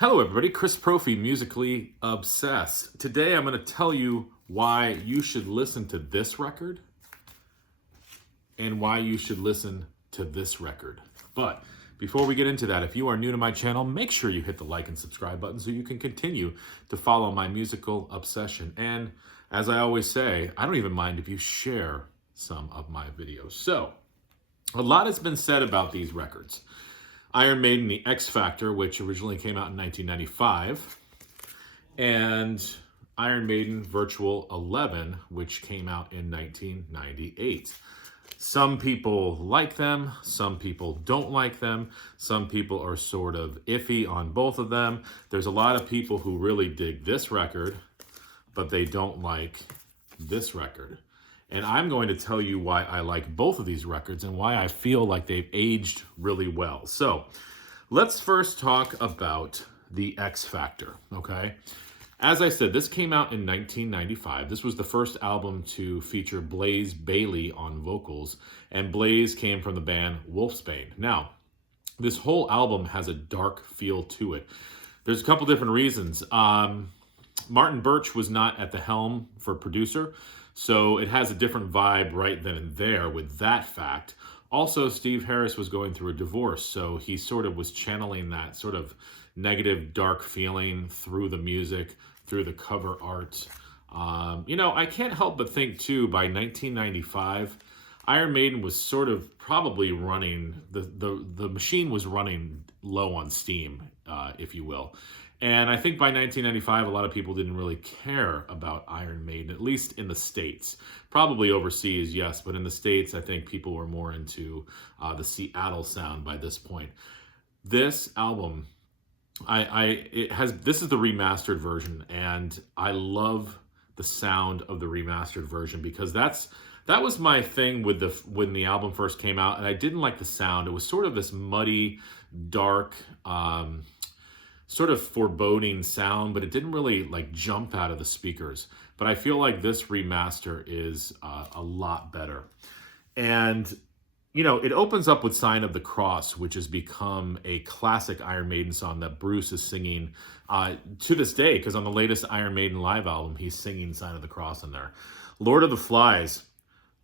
Hello everybody, Chris Profi, Musically Obsessed. Today I'm going to tell you why you should listen to this record and why you should listen to this record. But before we get into that, if you are new to my channel, make sure you hit the like and subscribe button so you can continue to follow my musical obsession. And as I always say, I don't even mind if you share some of my videos. So, a lot has been said about these records. Iron Maiden, The X Factor, which originally came out in 1995, and Iron Maiden Virtual 11, which came out in 1998. Some people like them, some people don't like them, some people are sort of iffy on both of them. There's a lot of people who really dig this record, but they don't like this record. And I'm going to tell you why I like both of these records and why I feel like they've aged really well. So let's first talk about The X Factor, okay? As I said, this came out in 1995. This was the first album to feature Blaze Bayley on vocals, and Blaze came from the band Wolfsbane. Now, this whole album has a dark feel to it. There's a couple different reasons. Martin Birch was not at the helm for producer, so it has a different vibe right then and there with that fact. Also, Steve Harris was going through a divorce, so he sort of was channeling that sort of negative, dark feeling through the music, through the cover art. I can't help but think, too, by 1995, Iron Maiden was sort of probably running, the machine was running low on steam, if you will. And I think by 1995, a lot of people didn't really care about Iron Maiden, at least in the States. Probably overseas, yes, but in the States, I think people were more into the Seattle sound by this point. This album, this is the remastered version, and I love the sound of the remastered version because that was my thing with when the album first came out, and I didn't like the sound. It was sort of this muddy, dark, sort of foreboding sound, but it didn't really like jump out of the speakers. But I feel like this remaster is a lot better. And, it opens up with Sign of the Cross, which has become a classic Iron Maiden song that Bruce is singing to this day, because on the latest Iron Maiden live album, he's singing Sign of the Cross in there. Lord of the Flies,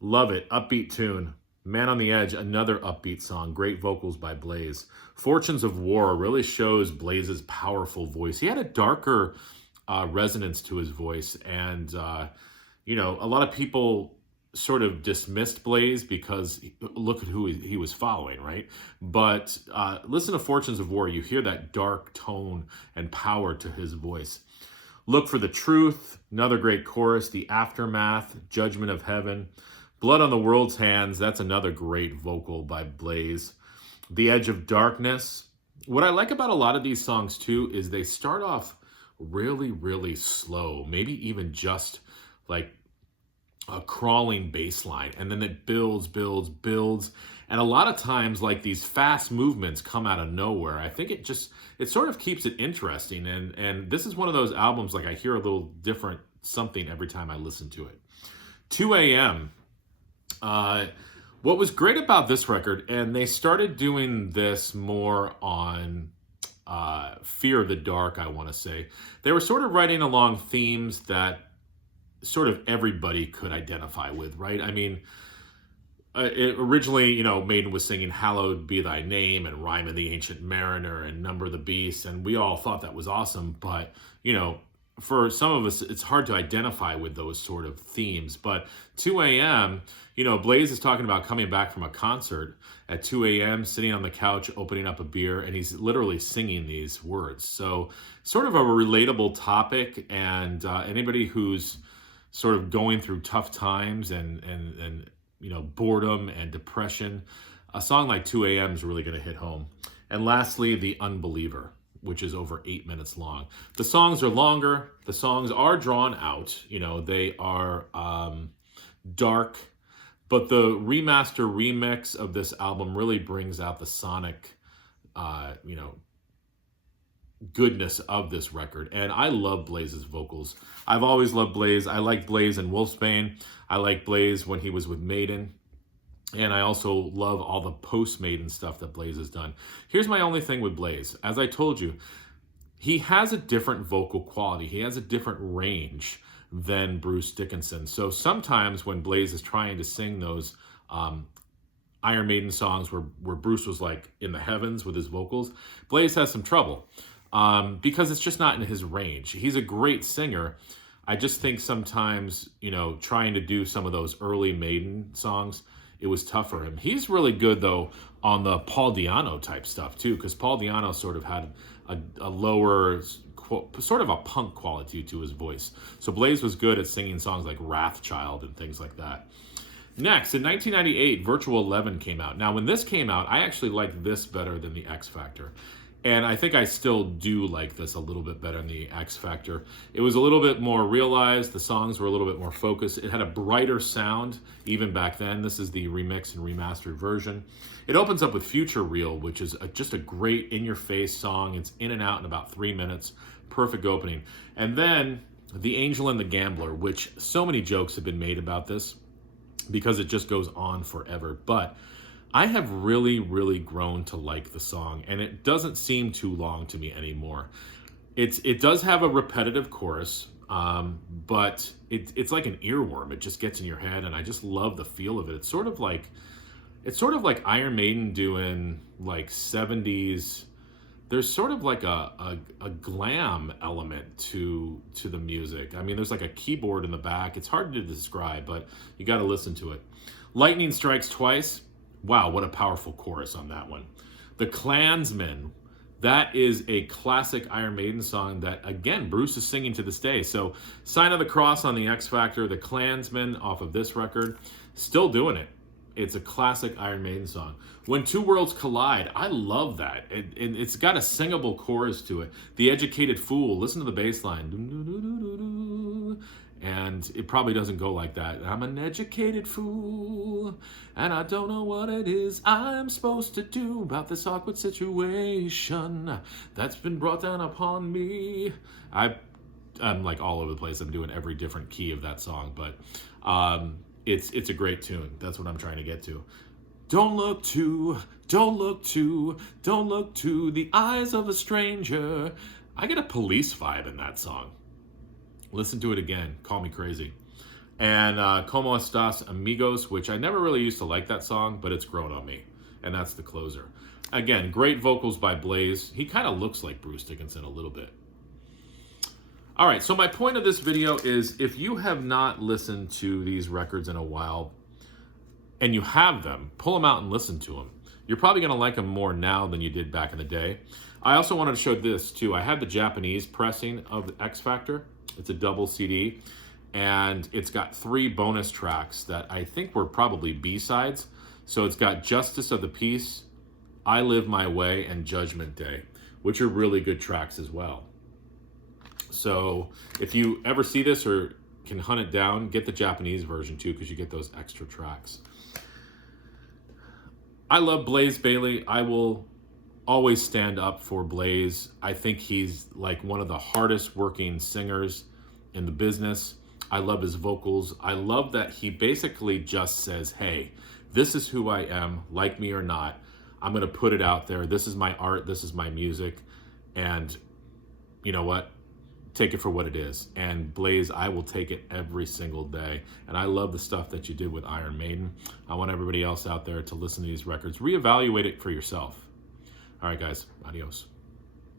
love it, upbeat tune. Man on the Edge, another upbeat song, great vocals by Blaze. Fortunes of War really shows Blaze's powerful voice. He had a darker resonance to his voice, and a lot of people sort of dismissed Blaze because look at who he was following, right? But listen to Fortunes of War, you hear that dark tone and power to his voice. Look for the Truth, another great chorus. The Aftermath, Judgment of Heaven. Blood on the World's Hands, that's another great vocal by Blaze. The Edge of Darkness. What I like about a lot of these songs, too, is they start off really, really slow. Maybe even just like a crawling bass line. And then it builds, builds, builds. And a lot of times, like, these fast movements come out of nowhere. I think it sort of keeps it interesting. And this is one of those albums, like, I hear a little different something every time I listen to it. 2 a.m., what was great about this record, and they started doing this more on Fear of the Dark, I want to say. They were sort of writing along themes that sort of everybody could identify with, right? I mean, originally, Maiden was singing Hallowed Be Thy Name and Rhyme of the Ancient Mariner and Number of the Beast, and we all thought that was awesome, but, for some of us, it's hard to identify with those sort of themes. But 2 a.m., Blaze is talking about coming back from a concert at 2 a.m., sitting on the couch, opening up a beer, and he's literally singing these words. So sort of a relatable topic, and anybody who's sort of going through tough times and boredom and depression, a song like 2 a.m. is really going to hit home. And lastly, The Unbeliever, which is over 8 minutes long. The songs are longer. The songs are drawn out. They are dark. But the remaster remix of this album really brings out the sonic, goodness of this record. And I love Blaze's vocals. I've always loved Blaze. I like Blaze in Wolfsbane. I like Blaze when he was with Maiden. And I also love all the post-Maiden stuff that Blaze has done. Here's my only thing with Blaze. As I told you, he has a different vocal quality. He has a different range than Bruce Dickinson. So sometimes when Blaze is trying to sing those Iron Maiden songs where Bruce was like in the heavens with his vocals, Blaze has some trouble because it's just not in his range. He's a great singer. I just think sometimes, trying to do some of those early Maiden songs, it was tough for him. He's really good, though, on the Paul Di'Anno type stuff, too, because Paul Di'Anno sort of had a lower, sort of a punk quality to his voice. So Blaze was good at singing songs like Wrathchild and things like that. Next, in 1998, Virtual 11 came out. Now, when this came out, I actually liked this better than the X Factor. And I think I still do like this a little bit better than the X Factor. It was a little bit more realized. The songs were a little bit more focused. It had a brighter sound even back then. This is the remix and remastered version. It opens up with Future Real, which is just a great in-your-face song. It's in and out in about 3 minutes. Perfect opening. And then The Angel and the Gambler, which so many jokes have been made about this because it just goes on forever. But I have really, really grown to like the song, and it doesn't seem too long to me anymore. It does have a repetitive chorus, but it's like an earworm. It just gets in your head, and I just love the feel of it. It's sort of like Iron Maiden doing like 70s. There's sort of like a glam element to the music. I mean, there's like a keyboard in the back. It's hard to describe, but you got to listen to it. Lightning Strikes Twice. Wow, what a powerful chorus on that one. The Klansman, that is a classic Iron Maiden song that, again, Bruce is singing to this day. So Sign of the Cross on the X Factor, The Klansman off of this record, still doing it. It's a classic Iron Maiden song. When Two Worlds Collide, I love that. It's got a singable chorus to it. The Educated Fool, listen to the bass line. And it probably doesn't go like that. I'm an educated fool, and I don't know what it is I'm supposed to do about this awkward situation that's been brought down upon me. I'm like all over the place. I'm doing every different key of that song, but it's a great tune. That's what I'm trying to get to. Don't look to the eyes of a stranger. I get a Police vibe in that song. Listen to it again. Call me crazy. And Como Estas Amigos, which I never really used to like that song, but it's grown on me. And that's the closer. Again, great vocals by Blaze. He kind of looks like Bruce Dickinson a little bit. All right, so my point of this video is if you have not listened to these records in a while and you have them, pull them out and listen to them. You're probably going to like them more now than you did back in the day. I also wanted to show this too. I have the Japanese pressing of X Factor. It's a double CD, and it's got 3 bonus tracks that I think were probably B-sides. So it's got Justice of the Peace, I Live My Way, and Judgment Day, which are really good tracks as well. So if you ever see this or can hunt it down, get the Japanese version too, because you get those extra tracks. I love Blaze Bayley. I will always stand up for Blaze. I think he's like one of the hardest working singers in the business. I love his vocals. I love that he basically just says, hey, this is who I am, like me or not. I'm going to put it out there. This is my art. This is my music. And you know what? Take it for what it is. And Blaze, I will take it every single day. And I love the stuff that you did with Iron Maiden. I want everybody else out there to listen to these records. Reevaluate it for yourself. All right, guys. Adios.